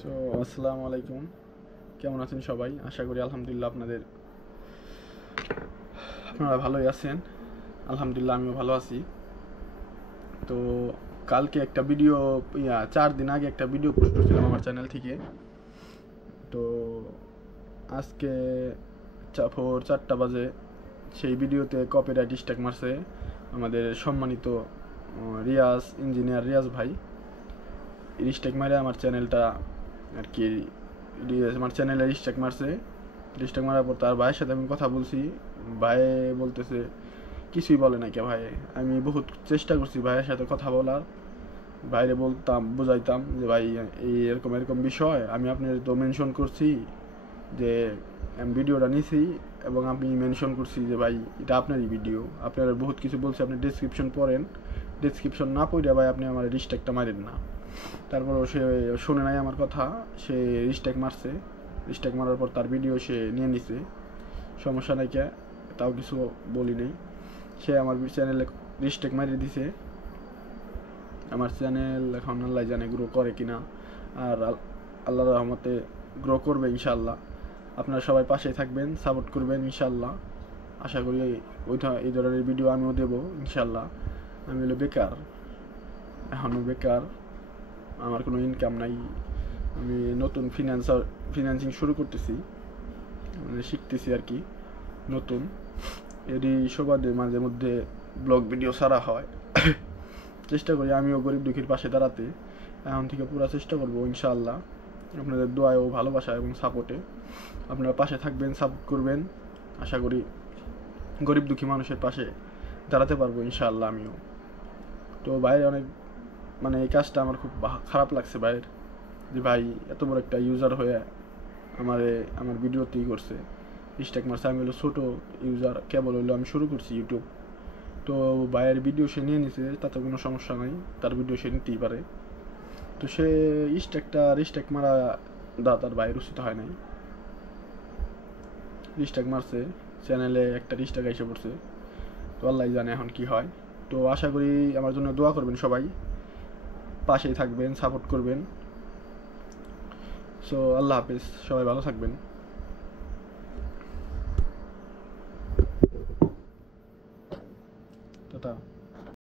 So আসসালামু আলাইকুম, কেমন আছেন সবাই? আশা করি আলহামদুলিল্লাহ আপনারা ভালোই আছেন। আলহামদুলিল্লাহ আমিও ভালো আছি। তো কালকে একটা ভিডিও 4 দিন আগে একটা ভিডিও পোস্ট করছিলাম আমার চ্যানেল থেকে। তো আজকে ভোর 4টা বাজে সেই ভিডিওতে কপিরাইট স্ট্রাইক মারছে আমাদের সম্মানিত ইঞ্জিনিয়ার রিয়াজ ভাই। স্ট্রাইক মারে আমার চ্যানেলটা আর কি, আমার চ্যানেলে স্ট্রাইক মারছে। স্ট্রাইক মারার পর তার ভাইয়ের সাথে আমি কথা বলছি। ভাই বলতেছে কিছুই বলে না কে ভাই। আমি বহুত চেষ্টা করছি ভাইয়ের সাথে কথা বলার, বাইরে বলতাম, বুঝাইতাম যে ভাই এই এরকম এরকম বিষয় আমি আপনার তো মেনশন করছি যে আমি ভিডিওটা নিছি, এবং আমি মেনশন করছি যে ভাই এটা আপনারই ভিডিও, আপনারা বহুত কিছু বলছে, আপনি ডেসক্রিপশন পড়েন, ডেসক্রিপশন না পড়ে ভাই আপনি আমার রিস্ট্রাইকটা মারেন না। তারপরও সে শুনে নাই আমার কথা, সে রিস্ট্রাইক মারছে। রিস্ট্রাইক মারার পর তার ভিডিও সে নিয়ে নিছে, সমস্যা নাই কে, তাও কিছু বলি নেই। সে আমার চ্যানেলে রিস্ট্রাইক মারিয়ে দিছে। আমার চ্যানেল এখন আল্লাহ জানে গ্রো করে কিনা, আর আল্লাহর রহমতে গ্রো করবে ইনশাল্লাহ। আপনারা সবাই পাশে থাকবেন, সাপোর্ট করবেন ইনশাল্লাহ। আশা করি এই ধরনের ভিডিও আমিও দেবো ইনশাল্লাহ। আমি হলো বেকার, এখনও বেকার, আমার কোনো ইনকাম নাই। আমি নতুন ফিনান্সিং শুরু করতেছি, মানে শিখতেছি আর কি নতুন। এরই সুবাদে মাঝে মধ্যে ব্লগ ভিডিও ছাড়া হয়। চেষ্টা করি আমিও গরিব দুঃখীর পাশে দাঁড়াতে। এখন থেকে পুরো চেষ্টা করবো ইনশাআল্লাহ। আপনাদের দোয়া ও ভালোবাসা এবং সাপোর্টে আপনারা পাশে থাকবেন, সাপোর্ট করবেন। আশা করি গরিব দুঃখী মানুষের পাশে দাঁড়াতে পারবো ইনশাআল্লাহ আমিও। তো ভাই অনেক, মানে এই কাজটা আমার খুব খারাপ লাগছে ভাইয়ের, যে ভাই এত বড় একটা ইউজার হয়ে আমার ভিডিওতেই করছে স্ট্রাইক মারছে। আমি হলো ছোটো ইউজার, কেবল হলো আমি শুরু করছি ইউটিউব। তো ভাইয়ের ভিডিও সে নিয়ে নিছে, তাতে কোনো সমস্যা নাই, তার ভিডিও সে নিতেই পারে। তো সে রিস্ট্রাইক মারা তার ভাইয়ের উচিত হয় নাই। রিস্ট্রাইক মারছে, চ্যানেলে একটা রিস্ট্রাইক এসে পড়ছে। তো আল্লাহ জানে এখন কি হয়। তো আশা করি আমার জন্য দোয়া করবেন সবাই, পাশেই থাকবেন, সাপোর্ট করবেন। সো আল্লাহ হাফেজ, সবাই ভালো থাকবেন। টাটা।